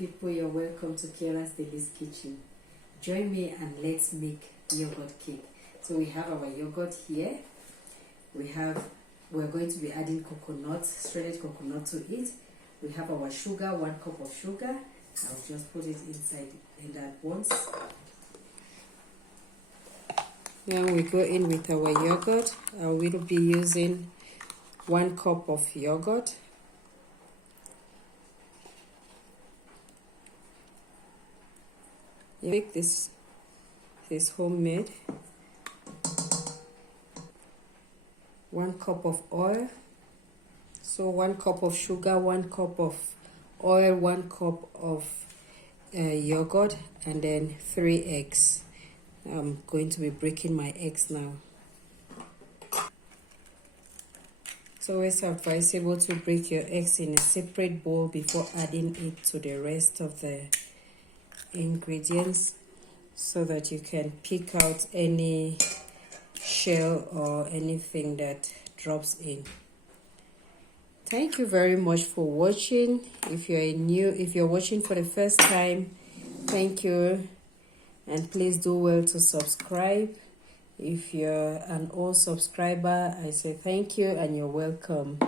people, you're welcome to Kiara's Deli's Kitchen. Join me and let's make yogurt cake. So we have our yogurt here. We're going to be adding coconut, shredded coconut to it. We have our sugar, 1 cup of sugar. I'll just put it inside in that once. Now we go in with our yogurt. I will be using 1 cup of yogurt. Make this homemade. 1 cup of oil. So 1 cup of sugar, 1 cup of oil, 1 cup of yogurt, and then 3 eggs. I'm going to be breaking my eggs now. It's always advisable to break your eggs in a separate bowl before adding it to the rest of the ingredients, so that you can pick out any shell or anything that drops in. Thank you very much for watching. If you're watching for the first time, thank you, and please do well to subscribe. If you're an old subscriber, I say thank you and you're welcome.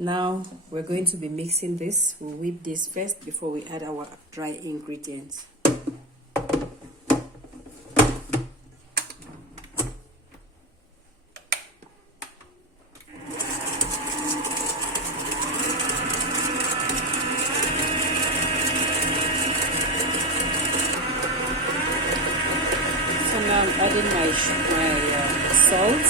Now we're going to be mixing this. We'll whip this first before we add our dry ingredients. So now I'm adding my salt.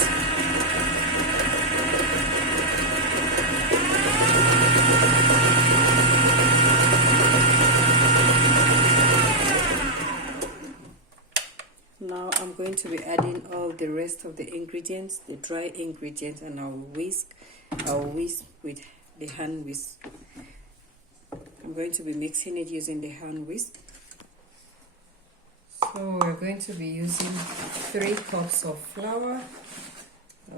Now I'm going to be adding all the rest of the ingredients, the dry ingredients, and I'll whisk with the hand whisk. I'm going to be mixing it using the hand whisk. So we're going to be using 3 cups of flour.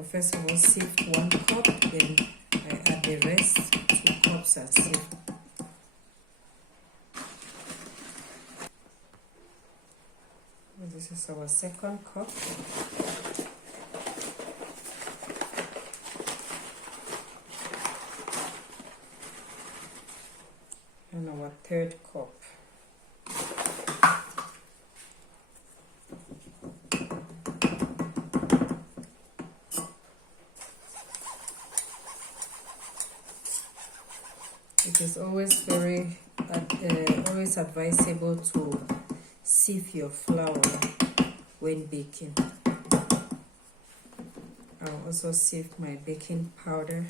First of all, sift 1 cup, then I add the rest, 2 cups, and sift. This is our 2nd cup. And our 3rd cup. It is always always advisable to sieve your flour when baking. I'll also sieve my baking powder.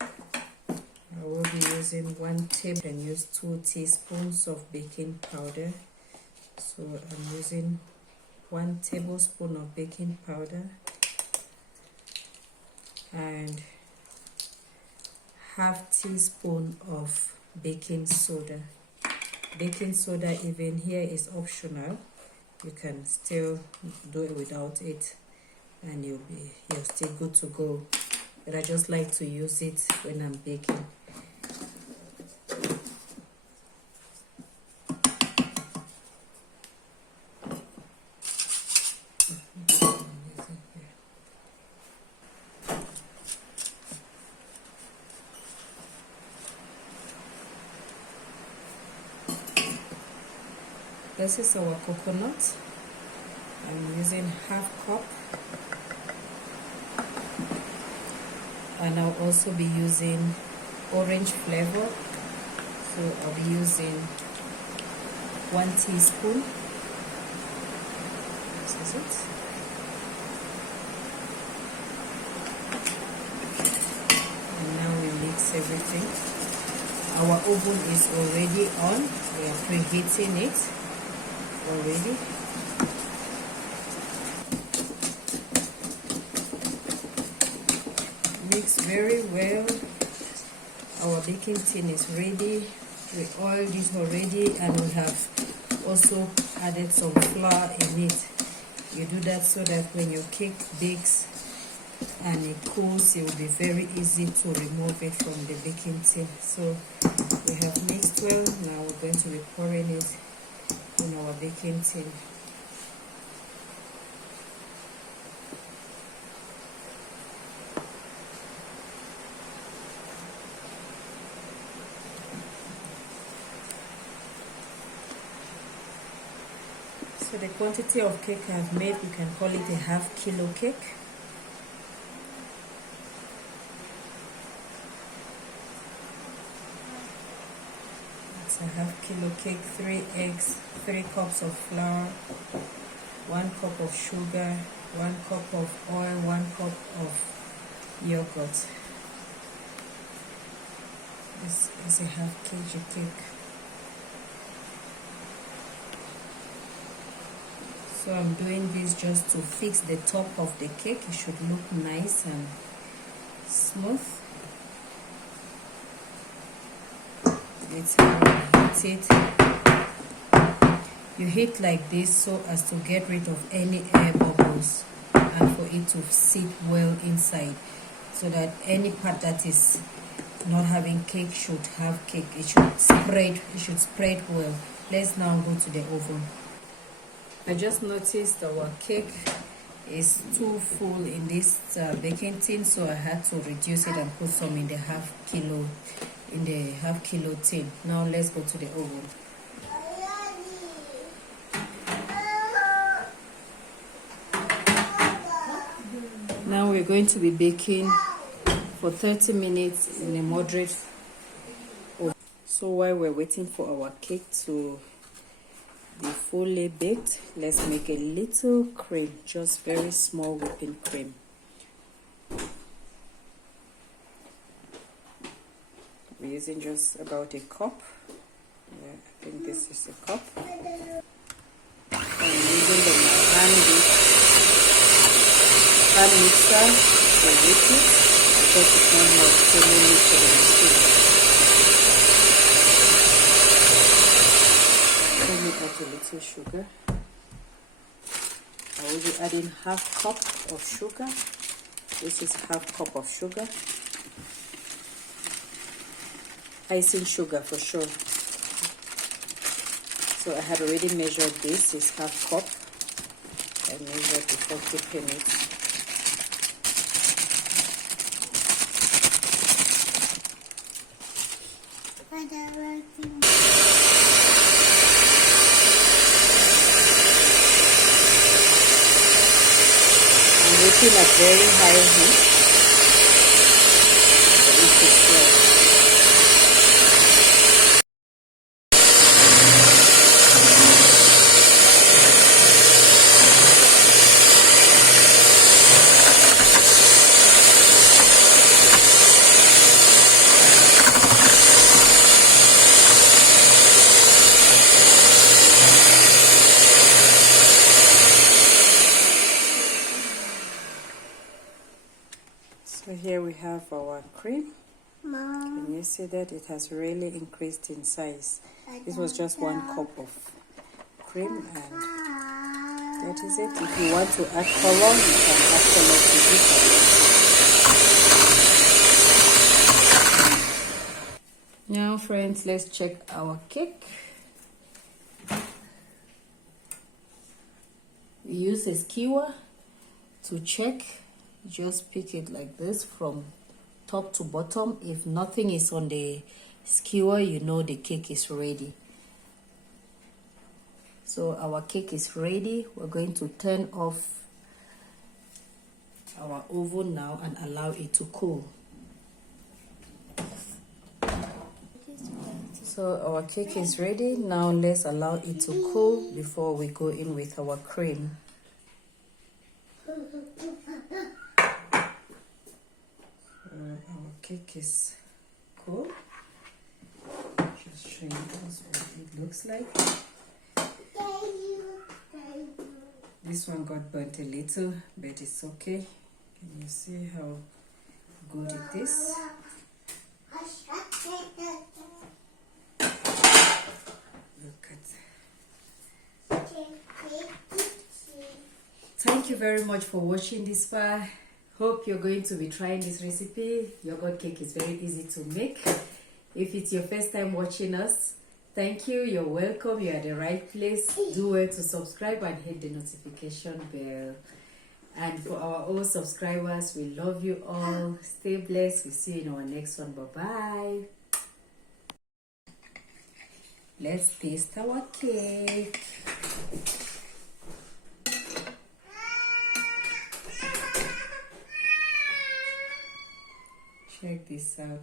I will be using 1 tablespoon and use 2 teaspoons of baking powder. So I'm using 1 tablespoon of baking powder and half teaspoon of baking soda. Baking soda, even here, is optional. You can still do it without it and you're still good to go, but I just like to use it when I'm baking. This is our coconut. I'm using half cup, and I'll also be using orange flavor. So I'll be using 1 teaspoon. This is it. And now we mix everything. Our oven is already on. We are preheating it already. Mix very well. Our baking tin is ready. We oiled it already, and we have also added some flour in it. You do that so that when your cake bakes and it cools, it will be very easy to remove it from the baking tin. So We have mixed well. Now we're going to be pouring it in our baking tin. So the quantity of cake I've made, you can call it a half-kilo cake. It's a half-kilo cake, 3 eggs, 3 cups of flour, 1 cup of sugar, 1 cup of oil, 1 cup of yogurt. This is a half-kg cake. So I'm doing this just to fix the top of the cake. It should look nice and smooth. It's how you heat it. You heat like this so as to get rid of any air bubbles and for it to sit well inside, so that any part that is not having cake should have cake. It should spread well. Let's now go to the oven. I just noticed our cake is too full in this baking tin, so I had to reduce it and put some in the half-kilo tin. Now let's go to the oven. Now we're going to be baking for 30 minutes in a moderate oven. So while we're waiting for our cake to be fully baked, let's make a little cream, just very small whipping cream. We're using just about a cup. Yeah, I think this is a cup. I'm using the hand mixer to whip it because it's not more similar to the machine. Let me add a little sugar. I will be adding half cup of sugar. This is half cup of sugar. Icing sugar for sure. So I had already measured this. It's half cup. I measured before keeping it. Whipping at very high heat for it to spread. So here we have our cream. Mom, can you see that it has really increased in size? This was just 1 cup of cream, and that is it. If you want to add color, you can add color to it. Now friends, let's check our cake. We use a skewer to check. Just pick it like this from top to bottom. If nothing is on the skewer, you know the cake is ready. So our cake is ready. We're going to turn off our oven now and allow it to cool. So our cake is ready. Now let's allow it to cool before we go in with our cream. Our cake is cool. Just showing us what it looks like. This one got burnt a little, but it's okay. Can you see how good it is? Look at. Thank you very much for watching this far. Hope you're going to be trying this recipe. Yogurt cake is very easy to make. If it's your first time watching us, thank you. You're welcome. You're at the right place. Do well to subscribe and hit the notification bell. And for our old subscribers, we love you all. Stay blessed. We'll see you in our next one. Bye-bye. Let's taste our cake. Check this out.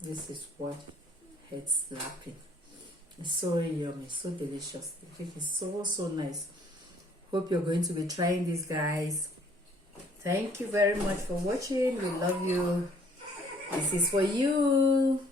This is what head slapping. It's so yummy, so delicious. The cake is so nice. Hope you're going to be trying this, guys. Thank you very much for watching. We love you. This is for you.